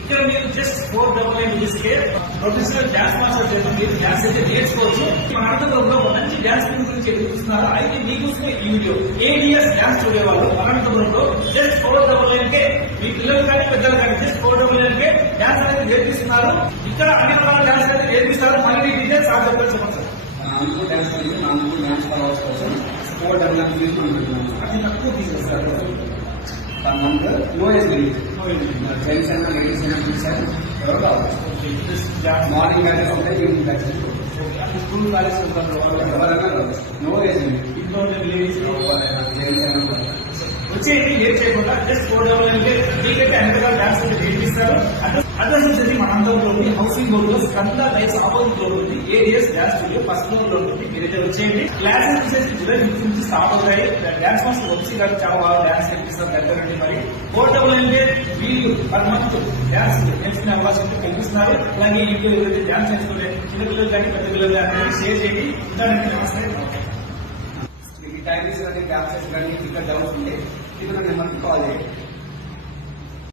ఇక్కడ మీరు జస్ట్ 499 ఇస్తే ప్రొఫెషనల్ డాన్స్ మాస్టర్ చేత మీరు డాన్స్ అయితే నేర్చుకోవచ్చు. మన అనంతపురంలో మంచి డాన్స్ గురించి చూపిస్తున్నారు. అయితే మీకోసం ఈ వీడియో ఏడిఎస్ డాన్స్ స్టూడియో వాళ్ళు అనంతపురంలో జస్ట్ 499 కే మీ పిల్లలు కానీ పెద్దలు కానీ జస్ట్ 499 కే డాన్స్ అనేది నేర్పిస్తున్నారు. ఇక్కడ అన్ని రకాల డాన్స్ అయితే నేర్పిస్తారు. మళ్ళీ డీటెయిల్స్ ఆ చెప్పండి సార్. నాలుగు డాన్స్ అనేది నాలుగు డాన్స్ ఫాలోవర్స్ కోసం 499 తీసుకుంటున్నాను. అతి తక్కువ తీసేస్తారు. One month no age limit. Gents అయినా లేడీస్ అయినా తీసారు ఎవరు కావాలి. మార్నింగ్ అయితే ఉంటాయి, ఈవినింగ్ అయితే స్కూల్ కాలేజ్ ఎవరైనా నో ఏజ్ లిమిట్. ఇంట్లో లేడీస్ జెంట్స్ అయినా వచ్చేది లేట్ చేయకుండా జస్ట్ 499 మీకైతే అన్ని రకాల డాన్స్ అయితే నేర్పిస్తారు. అడ్రస్ వచ్చేసి మన అందరిలో హౌసింగ్ బోర్డు లో స్కంద లైట్స్ ఆపోజిట్ లో ఉంటుంది. ADS dance studio first floor లో ఉంటుంది. మీరైతే వచ్చేయండి. క్లాసెస్ వచ్చేసి జూలై 5 నుంచి స్టార్ట్ అవుతాయి. డాన్స్ మాస్టర్ వంశీ గారు చాలా బాగా డాన్స్ నేర్పిస్తారు దగ్గర నుండి. మరి 499 వీళ్ళు పర్ మంత్ డాన్స్ నేర్చుకునే అవకాశం కల్పిస్తున్నారు. అలాగే ఇంట్లో ఎవరైతే డాన్స్ నేర్చుకునే చిన్నపిల్లలు కానీ పెద్ద పిల్లలు కానీ షేర్ చేయండి. నమస్తే. టైం కానీ డాన్సెస్ కానీ ఇంకా డౌట్స్ ఉంటే ఇక్కడ నెంబర్కి కాల్ చేయండి.